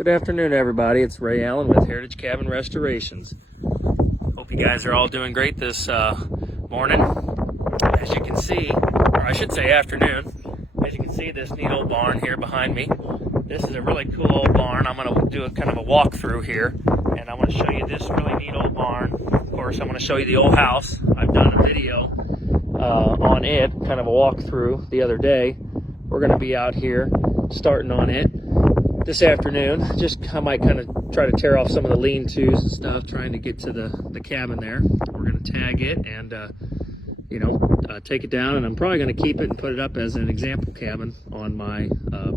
Good afternoon, everybody. It's Ray Allen with Heritage Cabin Restorations. Hope you guys are all doing great this morning. As you can see, or I should say afternoon, as you can see this neat old barn here behind me. This is a really cool old barn. I'm going to do a kind of a walkthrough here, and I want to show you this really neat old barn. Of course, I'm going to show you the old house. I've done a video on it, kind of a walkthrough the other day. We're going to be out here starting on it this afternoon. I might kind of try to tear off some of the lean-tos and stuff, trying to get to the cabin there. We're going to tag it and take it down, and I'm probably going to keep it and put it up as an example cabin on my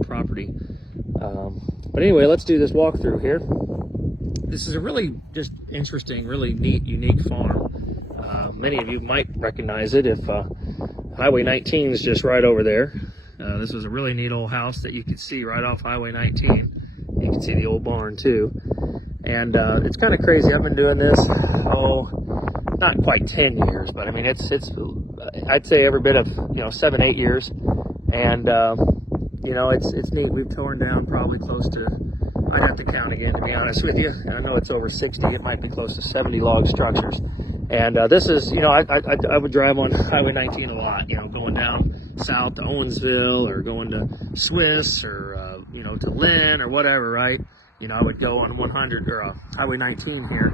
property. But anyway, let's do this walkthrough here. This is a really just interesting, really neat, unique farm. Many of you might recognize it if Highway 19 is just right over there. This was a really neat old house that you could see right off Highway 19. You can see the old barn too. And it's kind of crazy. I've been doing this, not quite 10 years, but I mean, it's I'd say every bit of, 7-8 years. And, it's neat. We've torn down probably close to, I'd have to count again, to be honest with you. I know it's over 60. It might be close to 70 log structures. And this is, I would drive on Highway 19 a lot, going down south to Owensville or going to Swiss or, to Lynn or whatever, right? I would go on 100 or Highway 19 here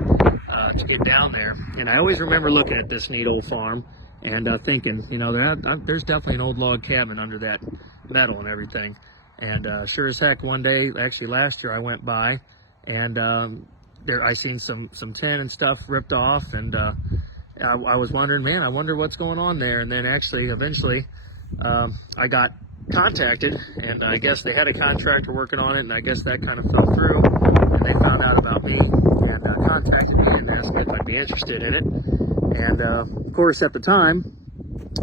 to get down there. And I always remember looking at this neat old farm and thinking, there's definitely an old log cabin under that metal and everything. And sure as heck, one day, actually last year, I went by and I seen some tin and stuff ripped off, and I was wondering, man, I wonder what's going on there. And then actually, eventually, I got contacted, and I guess they had a contractor working on it, and I guess that kind of fell through, and they found out about me and contacted me and asked me if I'd be interested in it. And of course, at the time,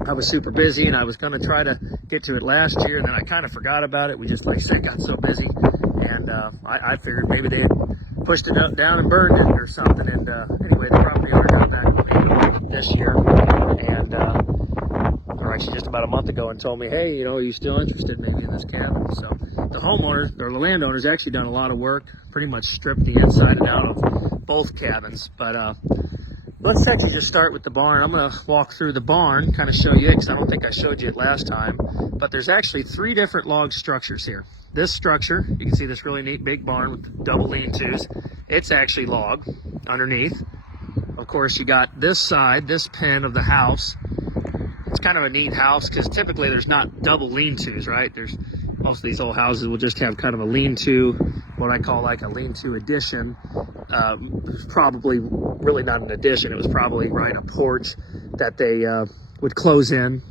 I was super busy, and I was going to try to get to it last year, and then I kind of forgot about it. We just, like I said, got so busy, and I figured maybe they had pushed it up, down and burned it or something. And anyway, the property owner got back with me this year, and or actually just about a month ago, and told me, hey, are you still interested maybe in this cabin? So the homeowners, or the landowner's actually done a lot of work, pretty much stripped the inside and out of both cabins. But let's actually just start with the barn. I'm going to walk through the barn, kind of show you it, because I don't think I showed you it last time. But there's actually 3 different log structures here. This structure, you can see this really neat big barn with double lean-tos. It's actually log underneath. Of course, you got this side, this pen of the house. It's kind of a neat house because typically there's not double lean-tos, right? Most of these old houses will just have kind of a lean-to, what I call like a lean-to addition. Probably really not an addition. It was probably a porch that they would close in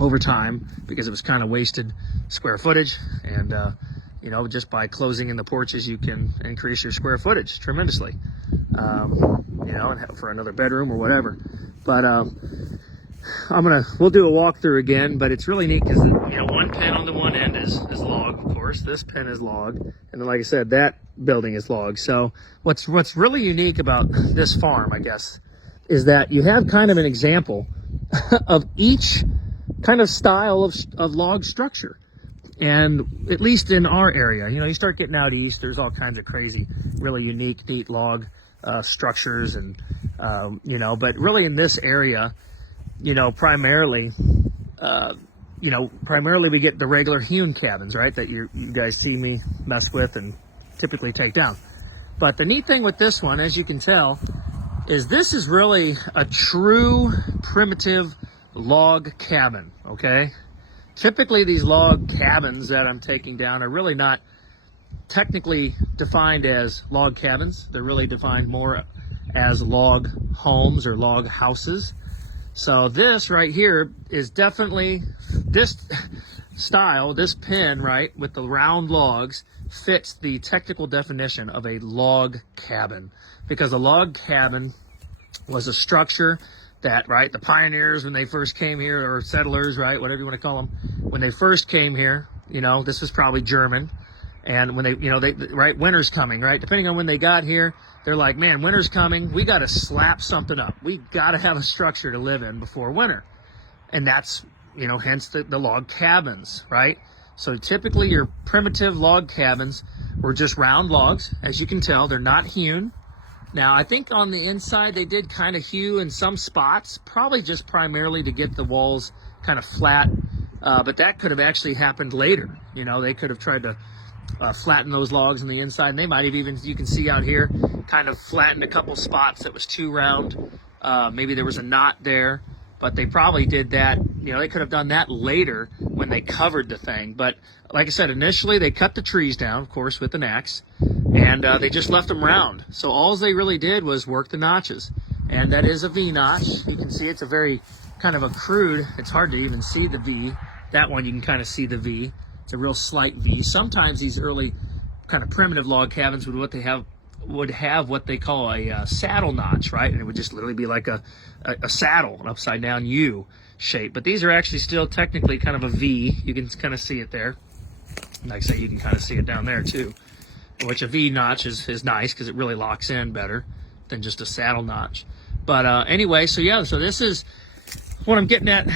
over time because it was kind of wasted square footage. And just by closing in the porches, you can increase your square footage tremendously, and for another bedroom or whatever. But we'll do a walkthrough again, but it's really neat because one pen on the one end is log, of course. This pen is log, and then, like I said, that building is log. So what's really unique about this farm, I guess, is that you have kind of an example of each kind of style of log structure. And at least in our area, you start getting out east, there's all kinds of crazy, really unique, neat log structures, and but really in this area, primarily we get the regular hewn cabins, right, that you guys see me mess with and typically take down. But the neat thing with this one, as you can tell, is this is really a true primitive log cabin, okay? Typically these log cabins that I'm taking down are really not technically defined as log cabins. They're really defined more as log homes or log houses. So this right here is definitely, this style, this pen, right, with the round logs, fits the technical definition of a log cabin. Because a log cabin was a structure that, right, the pioneers, when they first came here, or settlers, right, whatever you want to call them, when they first came here, this was probably German. And when they, right, winter's coming, right, depending on when they got here, they're like, man, winter's coming, we got to slap something up. We got to have a structure to live in before winter. And that's, hence the log cabins, right? So typically your primitive log cabins were just round logs. As you can tell, they're not hewn. Now, I think on the inside they did kind of hew in some spots, probably just primarily to get the walls kind of flat, but that could have actually happened later. You know, they could have tried to flatten those logs on the inside, and they might have even, you can see out here, kind of flattened a couple spots that was too round. Maybe there was a knot there, but they probably did that. You know, they could have done that later when they covered the thing. But like I said, initially they cut the trees down, of course, with an axe, and they just left them round. So all they really did was work the notches, and that is a V notch. You can see it's a very kind of a crude, it's hard to even see the V. That one you can kind of see the V. It's a real slight V. Sometimes these early kind of primitive log cabins would have what they call a saddle notch, right? And it would just literally be like a saddle, an upside down U shape. But these are actually still technically kind of a V. You can kind of see it there. Like I say, you can kind of see it down there too. Which a V notch is nice because it really locks in better than just a saddle notch. But anyway, so yeah, so this is what I'm getting at,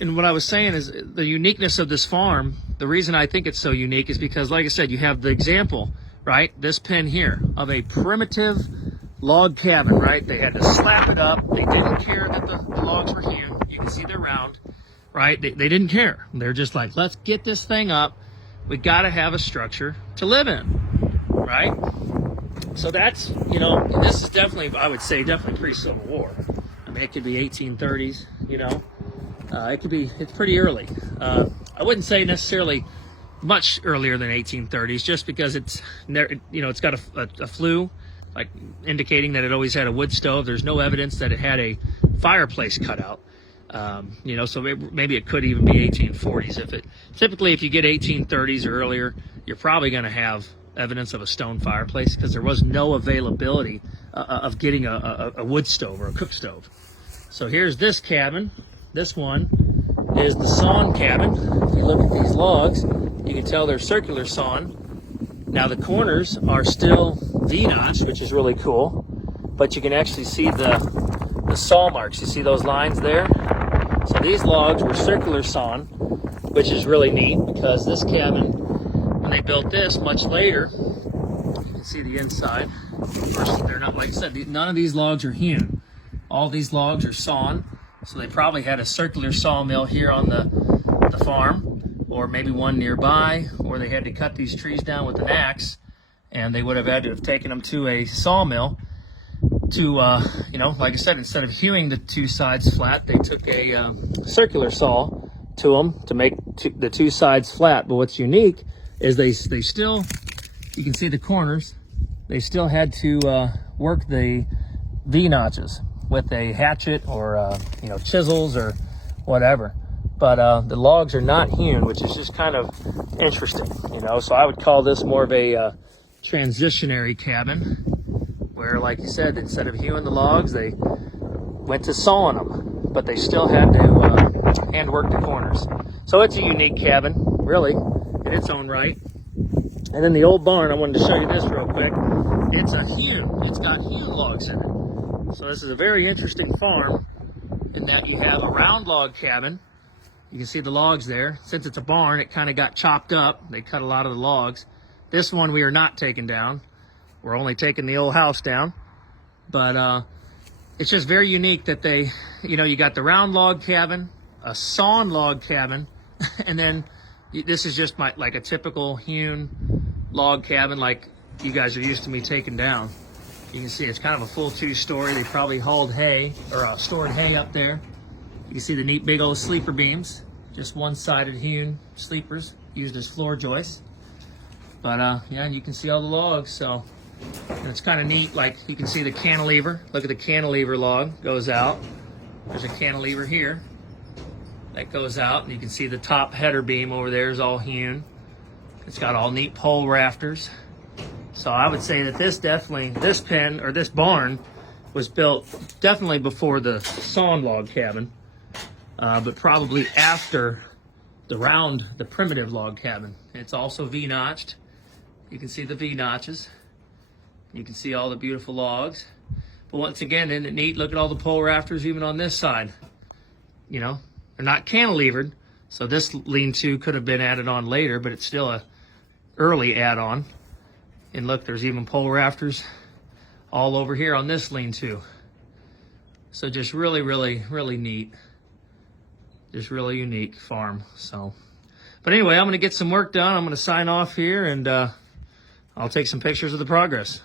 and what I was saying is the uniqueness of this farm. The reason I think it's so unique is because, like I said, you have the example, right? This pen here of a primitive log cabin, right? They had to slap it up. They didn't care that the logs were hewn. You can see they're round, right? They didn't care. They're just like, let's get this thing up. We got to have a structure to live in, right? So that's, you know, this is definitely, I would say, definitely pre-Civil War. I mean, it could be 1830s, you know. It's pretty early. I wouldn't say necessarily much earlier than 1830s, just because it's, you know, it's got a flue, like indicating that it always had a wood stove. There's no evidence that it had a fireplace cut out. You know, so maybe it could even be 1840s. Typically, if you get 1830s or earlier, you're probably going to have evidence of a stone fireplace, because there was no availability of getting a wood stove or a cook stove. So here's this cabin. This one is the sawn cabin. If you look at these logs, you can tell they're circular sawn. Now the corners are still V-notch, which is really cool, but you can actually see the saw marks. You see those lines there? So these logs were circular sawn, which is really neat, because this cabin, when they built this much later, you can see the inside. First, they're not, like I said, none of these logs are hewn. All these logs are sawn, so they probably had a circular sawmill here on the farm, or maybe one nearby, or they had to cut these trees down with an axe, and they would have had to have taken them to a sawmill to, you know, like I said, instead of hewing the two sides flat, they took a circular saw to them to make the two sides flat. But what's unique is they still, you can see the corners, they still had to work the V-notches with a hatchet or, you know, chisels or whatever. But the logs are not hewn, which is just kind of interesting, you know. So I would call this more of a transitionary cabin, where, like you said, instead of hewing the logs, they went to sawing them, but they still had to hand work the corners. So it's a unique cabin, really, in its own right. And then the old barn, I wanted to show you this real quick. It's got hewn logs in it. So this is a very interesting farm in that you have a round log cabin. You can see the logs there. Since it's a barn, it kind of got chopped up. They cut a lot of the logs. This one we are not taking down. We're only taking the old house down. But it's just very unique that they, you know, you got the round log cabin, a sawn log cabin, and then this is just like a typical hewn log cabin like you guys are used to me taking down. You can see it's kind of a full two-story. They probably hauled hay, or stored hay up there. You can see the neat big old sleeper beams, just one-sided hewn sleepers used as floor joists. But yeah, you can see all the logs, so and it's kind of neat. Like, you can see the cantilever. Look at the cantilever log goes out. There's a cantilever here that goes out, and you can see the top header beam over there is all hewn. It's got all neat pole rafters. So I would say that this pen, or this barn, was built definitely before the sawn log cabin, but probably after the primitive log cabin. It's also V-notched. You can see the V-notches. You can see all the beautiful logs. But once again, isn't it neat? Look at all the pole rafters even on this side. You know, they're not cantilevered, so this lean-to could have been added on later, but it's still a early add-on. And look, there's even pole rafters all over here on this lean-to. So just really, really, really neat. Just really unique farm. So, but anyway, I'm going to get some work done. I'm going to sign off here, and I'll take some pictures of the progress.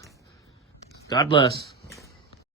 God bless.